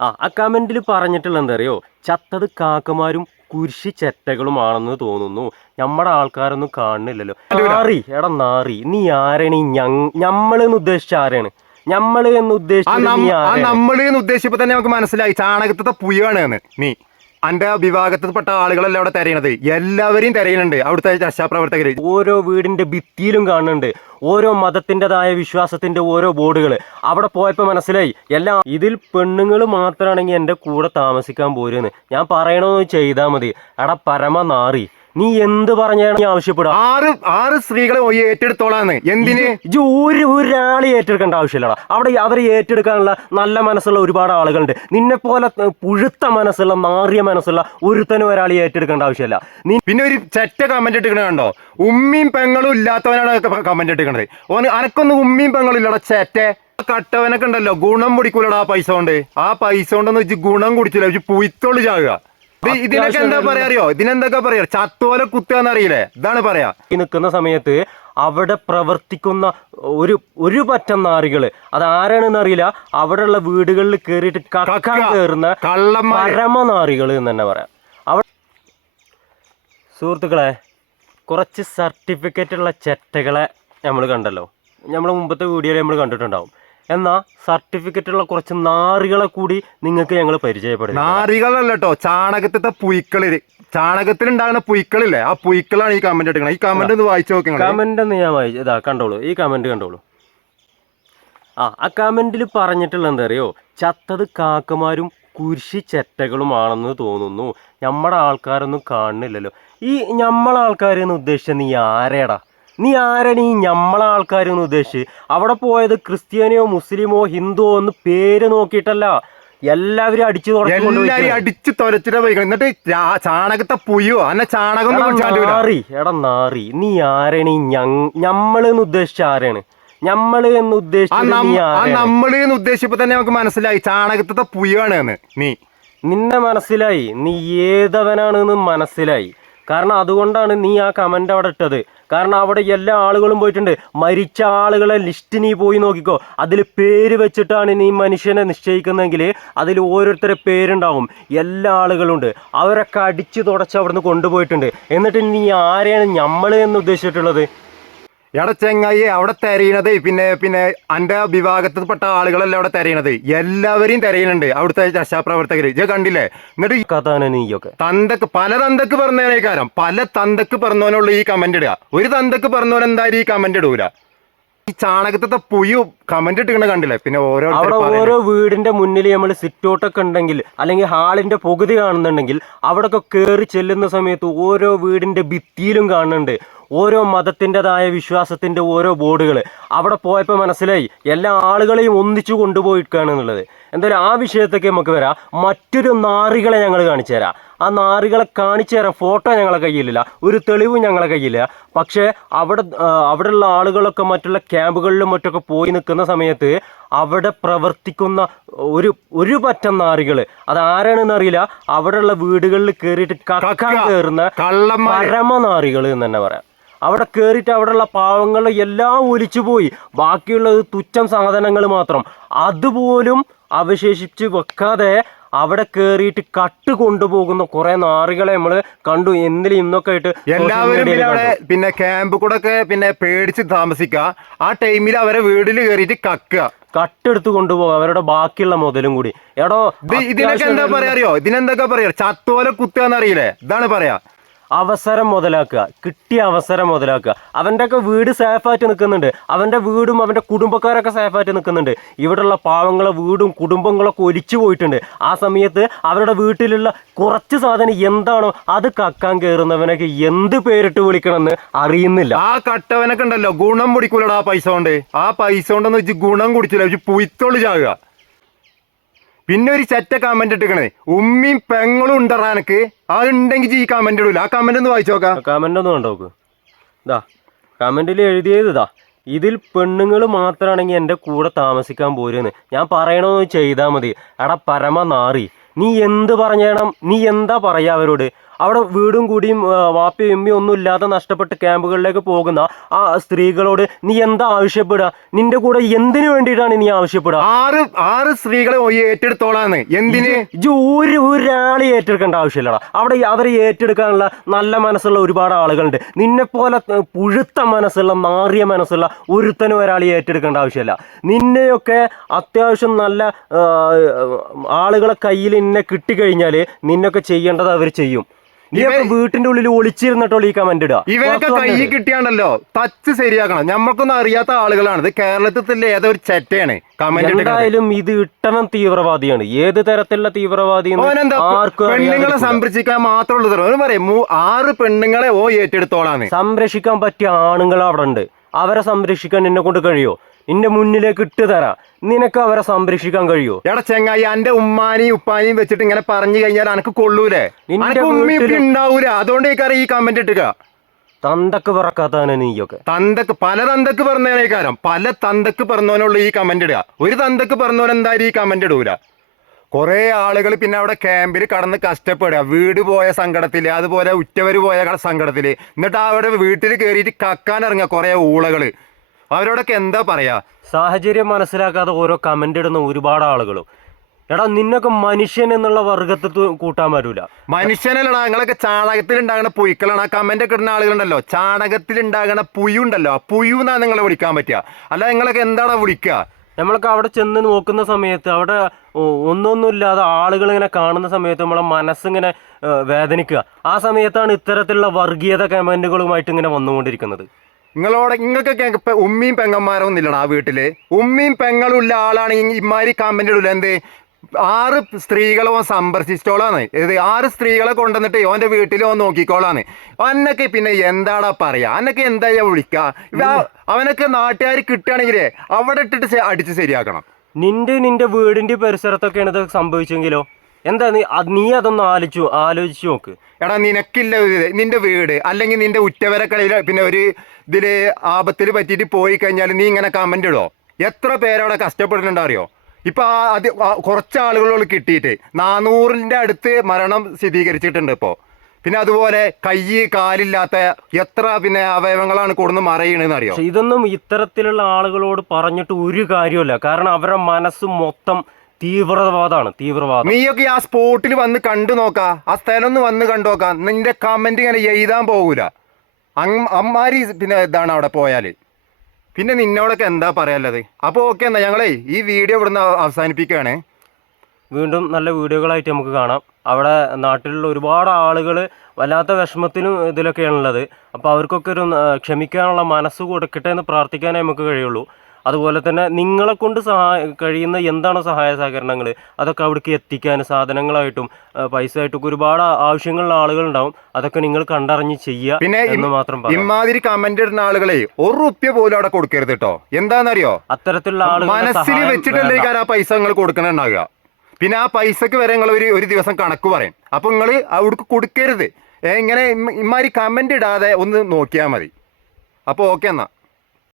ആ കമന്റിൽ പറഞ്ഞിട്ടുള്ള എന്താ അറിയോ, ചത്തത് കാക്കമാരും കുരിശി ചെറ്റകളുമാണെന്ന് തോന്നുന്നു. നമ്മുടെ ആൾക്കാരൊന്നും കാണുന്നില്ലല്ലോ. നാറി, എടാ നാറി, നീ ആരാണ്? ഞമ്മളെന്ന് ഉദ്ദേശിച്ച ആരാണ്? ഞമ്മള് എന്ന് ഉദ്ദേശിച്ചത് നീ ആരാണ്? നമ്മള് എന്ന് ഉദ്ദേശിച്ചപ്പോ തന്നെ നമുക്ക് മനസ്സിലായി ചാണകത്തെ പുയാണ് നീ. അന്റെ വിഭാഗത്തിൽപ്പെട്ട ആളുകളല്ല അവിടെ തെരയണത്, എല്ലാവരെയും തെരയുന്നുണ്ട് അവിടുത്തെ രക്ഷാപ്രവർത്തകര്. ഓരോ വീടിന്റെ ഭിത്തിയിലും കാണുന്നുണ്ട് ഓരോ മതത്തിൻ്റെതായ വിശ്വാസത്തിന്റെ ഓരോ ബോർഡുകൾ. അവിടെ പോയപ്പോൾ മനസ്സിലായി എല്ലാം. ഇതിൽ പെണ്ണുങ്ങൾ മാത്രമാണെങ്കിൽ എൻ്റെ കൂടെ താമസിക്കാൻ പോരുന്ന് ഞാൻ പറയണമെന്ന് ചെയ്താൽ മതി. എടാ പരമ നാറി, നീ എന്ത് പറഞ്ഞാണ് നീ ആവശ്യപ്പെടുക? ആറ് സ്ത്രീകളെ ഏറ്റെടുത്തോളാന്ന്. എന്തിന് ഒരാളെ ഏറ്റെടുക്കേണ്ട ആവശ്യമില്ലടാ. അവിടെ അവരെ ഏറ്റെടുക്കാനുള്ള നല്ല മനസ്സുള്ള ഒരുപാട് ആളുകളുണ്ട്. നിന്നെ പോലെ പുഴുത്ത മനസ്സുള്ള നാറിയ മനസ്സുള്ള ഒരുത്തനും ഒരാളെ ഏറ്റെടുക്കേണ്ട ആവശ്യമില്ല. നീ പിന്നെ ഒരു ചെറ്റ കമന്റ് ഇട്ടിക്കണ കണ്ടോ? ഉമ്മയും പെങ്ങളും ഇല്ലാത്തവനാണ് കമന്റ് ഇട്ടിക്കണത്. ഓന് അനക്കൊന്നും ഉമ്മയും പെങ്ങളും ഇല്ലടാ ചെറ്റെ. കട്ടവനൊക്കെ ഉണ്ടല്ലോ ഗുണം കുടിക്കൂലടാ ആ പൈസ കൊണ്ട്. ആ പൈസ കൊണ്ടൊന്നും വെച്ച് ഗുണം കുടിച്ചില്ല, വെച്ച് പുയ്ത്തോള് ചാകുക. ഇതിനൊക്കെ എന്താ പറയാ അറിയോ? ഇതിനെന്തൊക്കെ പറയാ? ചത്തോലെ കുത്തുകയെന്നറിയില്ലേ? ഇതാണ് പറയാ. നിൽക്കുന്ന സമയത്ത് അവിടെ പ്രവർത്തിക്കുന്ന ഒരു പറ്റം നാറികള്, അതാരാണെന്ന് അറിയില്ല, അവിടെയുള്ള വീടുകളിൽ കയറിയിട്ട് കക്കാൻ കയറുന്ന പരമനാറികൾ എന്ന് തന്നെ പറയാം. അവിടെ സുഹൃത്തുക്കളെ, കുറച്ച് സർട്ടിഫിക്കറ്റ് ഉള്ള ചെറ്റകളെ നമ്മൾ കണ്ടല്ലോ, നമ്മൾ മുമ്പത്തെ വീഡിയോയിൽ നമ്മൾ കണ്ടിട്ടുണ്ടാവും. എന്നാൽ സർട്ടിഫിക്കറ്റ് ഉള്ള കുറച്ച് നാറികളെ കൂടി നിങ്ങൾക്ക് ഞങ്ങൾ പരിചയപ്പെടും. നാറികളല്ല കേട്ടോ, ചാണകത്തെ പുയ്ക്കള്. ചാണകത്തിലുണ്ടാകുന്ന പുയ്ക്കളില്ലേ, ആ പുയ്ക്കളാണ് ഈ കമന്റ് എടുക്കണം. ഈ കമന്റ് ഒന്ന് വായിച്ചു നോക്കണം. കമന്റ് ഒന്ന് ഞാൻ വായിച്ചു, ഇതാ കണ്ടോളൂ, ഈ കമന്റ് കണ്ടോളൂ. ആ കമന്റിൽ പറഞ്ഞിട്ടുള്ള എന്താ അറിയോ, ചത്തത് കാക്കമാരും കുരിശി ചെറ്റകളുമാണെന്ന് തോന്നുന്നു. നമ്മുടെ ആൾക്കാരൊന്നും കാണുന്നില്ലല്ലോ. ഈ നമ്മളെ ആൾക്കാരെന്ന് ഉദ്ദേശിച്ച നീ ആരേടാ? നീ ആരാണ് ഈ നമ്മളെ ആൾക്കാരെന്ന് ഉദ്ദേശിച്ച്? അവിടെ പോയത് ക്രിസ്ത്യാനിയോ മുസ്ലിമോ ഹിന്ദുവോ എന്ന് പേര് നോക്കിയിട്ടല്ല, എല്ലാവരും അടിച്ചു തുരച്ചിട്ട് പോയി. എന്നിട്ട് ചാണകത്തെ പുയ്യോ അന്നെ ചാണകം. നാറി, എടാ നാറി, നീ ആരാണ് ഈ ഞമ്മളെന്ന് ഉദ്ദേശിച്ച ആരാണ്? നമ്മള് എന്ന് ഉദ്ദേശിച്ചപ്പോ തന്നെ നമുക്ക് മനസ്സിലായി ചാണകത്തെ പുയാണ് നീ. നിന്നെ മനസ്സിലായി, നീ ഏതവനാണെന്ന് മനസ്സിലായി. കാരണം അതുകൊണ്ടാണ് നീ ആ കമന്റ് അവിടെ ഇട്ടത്. കാരണം അവിടെ എല്ലാ ആളുകളും പോയിട്ടുണ്ട്. മരിച്ച ആളുകളെ ലിസ്റ്റ് നീ പോയി നോക്കിക്കോ. അതിൽ പേര് വെച്ചിട്ടാണ് നീ മനുഷ്യനെ നിശ്ചയിക്കുന്നതെങ്കിൽ അതിൽ ഓരോരുത്തരുടെ പേരുണ്ടാവും. എല്ലാ ആളുകളുണ്ട്, അവരൊക്കെ അടിച്ചു തുടച്ച് അവിടുന്ന് കൊണ്ടുപോയിട്ടുണ്ട്. എന്നിട്ട് നീ ആരെയാണ് നമ്മൾ എന്ന് ഉദ്ദേശിച്ചിട്ടുള്ളത്? എടാ ചെങ്ങായി, അവിടെ തെരയണത് പിന്നെ അന്റെ വിഭാഗത്തിൽപ്പെട്ട ആളുകളല്ല അവിടെ തെരയണത്, എല്ലാവരെയും തെരയുന്നുണ്ട് അവിടുത്തെ രക്ഷാപ്രവർത്തകര്. ഇത് കണ്ടില്ലേ? എന്നിട്ട് നീയൊക്കെ പല തന്തക്ക് പറഞ്ഞേക്കാരം, പല തന്തക്ക് പറഞ്ഞവനുള്ള ഈ കമന്റ് ഇടുക. ഒരു തന്തക്ക് പറഞ്ഞവൻ എന്തായാലും ഈ കമന്റ് ഇടൂല. ഈ ചാണകത്തെ പുയു കമന്റ് ഇട്ടിങ്ങനെ കണ്ടില്ലേ? പിന്നെ ഓരോ വീടിന്റെ മുന്നിൽ നമ്മൾ സിറ്റൗട്ടൊക്കെ ഉണ്ടെങ്കിൽ അല്ലെങ്കിൽ ഹാളിന്റെ പകുതി കാണുന്നുണ്ടെങ്കിൽ അവിടെയൊക്കെ കയറി ചെല്ലുന്ന സമയത്ത് ഓരോ വീടിന്റെ ഭിത്തിയിലും കാണുന്നുണ്ട് ഓരോ മതത്തിൻ്റെതായ വിശ്വാസത്തിന്റെ ഓരോ ബോർഡുകൾ. അവിടെ പോയപ്പോൾ മനസ്സിലായി എല്ലാ ആളുകളെയും ഒന്നിച്ചു കൊണ്ടുപോയിട്ടാണ് എന്നുള്ളത്. എന്തായാലും ആ വിഷയത്തേക്ക് നമുക്ക് വരാം. മറ്റൊരു നാറികളെ ഞങ്ങൾ കാണിച്ചു തരാം. ആ നാറികളെ കാണിച്ചു തരാം. ഫോട്ടോ ഞങ്ങളെ കയ്യിലില്ല, ഒരു തെളിവും ഞങ്ങളെ കയ്യിലില്ല. പക്ഷേ അവിടെയുള്ള ആളുകളൊക്കെ മറ്റുള്ള ക്യാമ്പുകളിലും മറ്റൊക്കെ പോയി നിൽക്കുന്ന സമയത്ത് അവിടെ പ്രവർത്തിക്കുന്ന ഒരു പറ്റം നാറികൾ, അതാരാണെന്ന് അറിയില്ല, അവിടെയുള്ള വീടുകളിൽ കയറിയിട്ട് കക്കാൻ കയറുന്ന പരമനാറികൾ എന്ന് തന്നെ പറയാം. അവിടെ കയറിയിട്ട് അവിടെയുള്ള പാവങ്ങൾ എല്ലാം ഒലിച്ചു പോയി. ബാക്കിയുള്ളത് തുച്ഛം സാധനങ്ങൾ മാത്രം. അതുപോലും അവശേഷിച്ച് വെക്കാതെ അവിടെ കയറിയിട്ട് കട്ട് കൊണ്ടുപോകുന്ന കുറെ നാറികളെ നമ്മൾ കണ്ടു. എന്തിലും ഇന്നൊക്കെ ആയിട്ട് എല്ലാവരും പിന്നെ ക്യാമ്പ് കൂടെ ഒക്കെ പിന്നെ പേടിച്ച് താമസിക്കുക. ആ ടൈമിൽ അവരെ വീട്ടിൽ കയറിയിട്ട് കട്ടെടുത്ത് കൊണ്ടുപോകുക, അവരുടെ ബാക്കിയുള്ള മുതലും കൂടി. എടോ ഇതിനൊക്കെ എന്താ പറയാ അറിയോ? ഇതിനെന്തൊക്കെ പറയാ? ചത്തോലെ കുത്തുകയെന്നറിയില്ലേ? ഇതാണ് പറയാ. അവസരം മുതലാക്കുക, കിട്ടിയ അവസരം മുതലാക്കുക. അവൻ്റെ ഒക്കെ വീട് സേഫായിട്ട് നിൽക്കുന്നുണ്ട്, അവൻ്റെ വീടും അവൻ്റെ കുടുംബക്കാരൊക്കെ സേഫായിട്ട് നിൽക്കുന്നുണ്ട്. ഇവിടെയുള്ള പാവങ്ങളെ വീടും കുടുംബങ്ങളൊക്കെ ഒലിച്ചു പോയിട്ടുണ്ട്. ആ സമയത്ത് അവരുടെ വീട്ടിലുള്ള കുറച്ച് സാധനം എന്താണോ അത് കക്കാൻ കയറുന്നവനൊക്കെ എന്ത് പേരിട്ട് വിളിക്കണമെന്ന് അറിയുന്നില്ല. ആ കട്ടവനൊക്കെ ഉണ്ടല്ലോ ഗുണം കുടിക്കൂലടാ ആ പൈസ കൊണ്ട്. ആ പൈസ കൊണ്ടൊന്നും വെച്ച് ഗുണം കുടിച്ചില്ല, വെച്ച് പുയ്ത്തോള് ചാകുക. പിന്നെ ഒരു ചെറ്റ കമന്റ് ഇട്ടിക്കണേ, ഉമ്മയും പെങ്ങളും ഉണ്ടറാ എനക്ക്. അതുണ്ടെങ്കിൽ ഈ കമന്റ് ഇടൂല. ആ കമന്റ് ഒന്ന് വായിച്ചു നോക്കാം. കമന്റ് ഒന്ന് കണ്ടോക്ക്. ഇതാ കമന്റിൽ എഴുതിയത് ഇതാ, ഇതിൽ പെണ്ണുങ്ങൾ മാത്രമാണെങ്കിൽ എൻ്റെ കൂടെ താമസിക്കാൻ പോരുന്ന് ഞാൻ പറയണമെന്ന് ചെയ്താൽ മതി. എടാ പരമ നാറി, നീ എന്ത് പറഞ്ഞേണം? നീ എന്താ പറയാ അവരോട്? അവിടെ വീടും കൂടിയും വാപ്പയും ഉമ്മയും ഒന്നും ഇല്ലാതെ നഷ്ടപ്പെട്ട് ക്യാമ്പുകളിലേക്ക് പോകുന്ന ആ സ്ത്രീകളോട് നീ എന്താ ആവശ്യപ്പെടുക? നിന്റെ കൂടെ എന്തിനു വേണ്ടിയിട്ടാണ് നീ ആവശ്യപ്പെടുക? ആറ് സ്ത്രീകളെ ഏറ്റെടുത്തോളാന്ന് എന്തിന്? ഒരാളെ ഏറ്റെടുക്കേണ്ട ആവശ്യമില്ലടാ. അവിടെ അവരെ ഏറ്റെടുക്കാനുള്ള നല്ല മനസ്സുള്ള ഒരുപാട് ആളുകളുണ്ട്. നിന്നെ പോലെ പുഴുത്ത മനസ്സുള്ള നാറിയ മനസ്സുള്ള ഒരുത്തനും ഒരാളെ ഏറ്റെടുക്കേണ്ട ആവശ്യമില്ല. നിന്നെയൊക്കെ അത്യാവശ്യം നല്ല ആളുകളെ കയ്യിൽ നിന്നെ കിട്ടിക്കഴിഞ്ഞാൽ നിന്നൊക്കെ ചെയ്യേണ്ടത് അവർ ചെയ്യും. വീട്ടിന്റെ ഉള്ളിൽ ഒളിച്ചിരുന്നിട്ടുള്ള ഈ കമന്റ് ഇടുക. ഇവരൊക്കെ കൈ കിട്ടിയാണ്ടല്ലോ ടച്ച് ശരിയാക്കണം. ഞമ്മക്കൊന്നും അറിയാത്ത ആളുകളാണ്. ഇത് കേരളത്തിൽ ഏതോ ഒരു ചെറ്റയാണ് കമന്റ്. എന്തായാലും ഇത് ഇട്ടണം തീവ്രവാദിയാണ്. ഏത് തരത്തിലുള്ള തീവ്രവാദി പെണ്ണുങ്ങളെ സംരക്ഷിക്കാൻ മാത്രമുള്ള പറയും 6 പെണ്ണുങ്ങളെ ഏറ്റെടുത്തോളാന്ന്. സംരക്ഷിക്കാൻ പറ്റിയ ആണുങ്ങൾ അവിടെ ഉണ്ട്. അവരെ സംരക്ഷിക്കാൻ നിന്നെ കൊണ്ട് കഴിയോ? നിന്റെ മുന്നിലേക്ക് ഇട്ട് തരാം. നിനക്ക് അവരെ സംരക്ഷിക്കാൻ കഴിയോ? എടാ ചെങ്ങായി, എന്റെ ഉമ്മാനെയും ഉപ്പാനെയും വെച്ചിട്ട് ഇങ്ങനെ പറഞ്ഞു കഴിഞ്ഞാൽ എനിക്ക് കൊള്ളൂലേ? ഉണ്ടാവൂല. അതുകൊണ്ട് ഈ കമന്റ് ഇട്ടുക. തന്തക്ക് പറക്കാത്തവനെ നീയൊക്കെ. പല തന്തക്ക് പറഞ്ഞേക്കാരം. പല തന്തക്ക് പറഞ്ഞവനുള്ള ഈ കമന്റ് ഇടുക. ഒരു തന്തക്ക് പറഞ്ഞവൻ എന്തായാലും ഈ കമന്റ് ഇടൂല. കുറെ ആളുകൾ പിന്നെ അവിടെ ക്യാമ്പിൽ കടന്ന് കഷ്ടപ്പെടുക. വീട് പോയ സങ്കടത്തില്, അതുപോലെ ഉറ്റവര് പോയ സങ്കടത്തില്. എന്നിട്ട് അവിടെ വീട്ടിൽ കയറിയിട്ട് കക്കാൻ ഇറങ്ങുക കുറെ ഊളകള്. അവരോടൊക്കെ എന്താ പറയാ? സാഹചര്യം മനസ്സിലാക്കാതെ ഓരോ കമന്റ് ഇടുന്ന ഒരുപാട് ആളുകളും. എടാ നിന്നൊക്കെ മനുഷ്യൻ എന്നുള്ള വർഗത്തിൽ കൂട്ടാൻ വരൂല. മനുഷ്യനല്ലടാ, നിങ്ങളൊക്കെ ചാണകത്തിൽ ഉണ്ടാകുന്ന പുഴുക്കളാണ്. ആ കമന്റ് ഒക്കെ ഇടുന്ന ആളുകളുണ്ടല്ലോ, ചാണകത്തിൽ ഉണ്ടാകുന്ന പുയുണ്ടല്ലോ, ആ പുയുന്നാ നിങ്ങളെ വിളിക്കാൻ പറ്റുക. അല്ല നിങ്ങളൊക്കെ എന്താടാ വിളിക്കുക? നമ്മൾക്ക് അവിടെ ചെന്ന് നോക്കുന്ന സമയത്ത് അവിടെ ഒന്നൊന്നുമില്ലാതെ ആളുകൾ ഇങ്ങനെ കാണുന്ന സമയത്ത് നമ്മളെ മനസ്സിങ്ങനെ വേദനിക്കുക. ആ സമയത്താണ് ഇത്തരത്തിലുള്ള വർഗീയത കമന്റുകളുമായിട്ട് ഇങ്ങനെ വന്നുകൊണ്ടിരിക്കുന്നത്. നിങ്ങൾക്കൊക്കെ ഉമ്മയും പെങ്ങന്മാരൊന്നും ഇല്ലടാ ആ വീട്ടില്. ഉമ്മയും പെങ്ങളും ഉള്ള ആളാണ് ഇമാരി കമന്റ് ഇടില്ല. എന്ത് 6 സ്ത്രീകളെ സന്ദർശിച്ചോളാന്ന്. 6 സ്ത്രീകളെ കൊണ്ടുവന്നിട്ട് ഓന്റെ വീട്ടിൽ നോക്കിക്കോളാന്ന്. അന്നൊക്കെ പിന്നെ എന്താടാ പറയാ? അന്നൊക്കെ എന്താ വിളിക്ക? അവനൊക്കെ നാട്ടുകാർ കിട്ടുകയാണെങ്കിലേ അവിടെ ഇട്ടിട്ട് അടിച്ച് ശരിയാക്കണം. നിന്റെ വീടിന്റെ പരിസരത്തൊക്കെയാണ് ഇത് സംഭവിച്ചെങ്കിലോ? എന്താ നീ അതൊന്ന് ആലോചിച്ചു നോക്ക്. എടാ നിനക്കില്ല നിന്റെ വീട് അല്ലെങ്കിൽ നിന്റെ ഉറ്റവരെ കളിയിൽ പിന്നെ ഒരു ഇതില് ആപത്തിൽ പറ്റിയിട്ട് പോയി കഴിഞ്ഞാൽ നീ ഇങ്ങനെ കമന്റ് ഇടോ? എത്ര പേരവിടെ കഷ്ടപ്പെടുന്നുണ്ടോ അറിയോ? ഇപ്പൊ അത് കുറച്ച് ആളുകളോട് കിട്ടിയിട്ട് 400ന്റെ അടുത്ത് മരണം സ്ഥിരീകരിച്ചിട്ടുണ്ട് ഇപ്പോ. പിന്നെ അതുപോലെ കൈ കാലില്ലാത്ത എത്ര പിന്നെ അവയവങ്ങളാണ് കൊടുന്ന് മറയണെന്ന് അറിയോ? ഇതൊന്നും ഇത്തരത്തിലുള്ള ആളുകളോട് പറഞ്ഞിട്ട് ഒരു കാര്യമില്ല. കാരണം അവരുടെ മനസ്സ് മൊത്തം തീവ്രവാദമാണ്. നീയൊക്കെ ആ സ്പോട്ടിൽ വന്ന് കണ്ടു നോക്കാ, ആ സ്ഥലം ഒന്ന് വന്ന് കണ്ടു നോക്കാ. നിന്റെ കമന്റ് ഇങ്ങനെ എഴുതാൻ പോകൂല. അമ്മാരി പിന്നെ ഇതാണ് അവിടെ പോയാല്. പിന്നെ നിന്നോടൊക്കെ എന്താ പറയാനുള്ളത്? അപ്പോൾ ഓക്കെ, എന്നാ ഞങ്ങളെ ഈ വീഡിയോ ഇവിടുന്ന് അവസാനിപ്പിക്കുകയാണ്. വീണ്ടും നല്ല വീഡിയോകളായിട്ട് നമുക്ക് കാണാം. അവിടെ നാട്ടിലുള്ള ഒരുപാട് ആളുകൾ വല്ലാത്ത വിഷമത്തിനും ഇതിലൊക്കെയാണുള്ളത്. അപ്പോൾ അവർക്കൊക്കെ ഒരു ക്ഷമിക്കാനുള്ള മനസ്സ് കൊടുക്കട്ടെ എന്ന് പ്രാർത്ഥിക്കാനേ നമുക്ക് കഴിയുള്ളൂ. അതുപോലെ തന്നെ നിങ്ങളെ കൊണ്ട് കഴിയുന്ന എന്താണ് സഹായ സഹകരണങ്ങൾ അതൊക്കെ അവിടേക്ക് എത്തിക്കാൻ സാധനങ്ങളായിട്ടും പൈസ ആയിട്ടൊക്കെ ഒരുപാട് ആവശ്യങ്ങളുള്ള ആളുകളുണ്ടാവും. അതൊക്കെ നിങ്ങൾ കണ്ടറിഞ്ഞ് ചെയ്യുക പിന്നെ എന്ന് മാത്രം പറയാം. ഇമാതിരി കമന്റ് ഇടുന്ന ആളുകളെ ₹1 പോലും അവിടെ കൊടുക്കരുത് കേട്ടോ. എന്താണെന്നറിയോ? അത്തരത്തിലുള്ള ആളുകൾ മനസ്സിൽ വെച്ചിട്ടല്ലേ ആ പൈസ നിങ്ങൾ കൊടുക്കണുണ്ടാകുക. പിന്നെ ആ പൈസക്ക് വരെ നിങ്ങൾ ഒരു ദിവസം കണക്ക് പറയും. അപ്പൊ നിങ്ങൾ അവിടേക്ക് കൊടുക്കരുത്. ഇങ്ങനെ ഇമാതിരി കമന്റ് ഇടാതെ ഒന്ന് നോക്കിയാൽ മതി. അപ്പോൾ ഓക്കെ എന്നാ.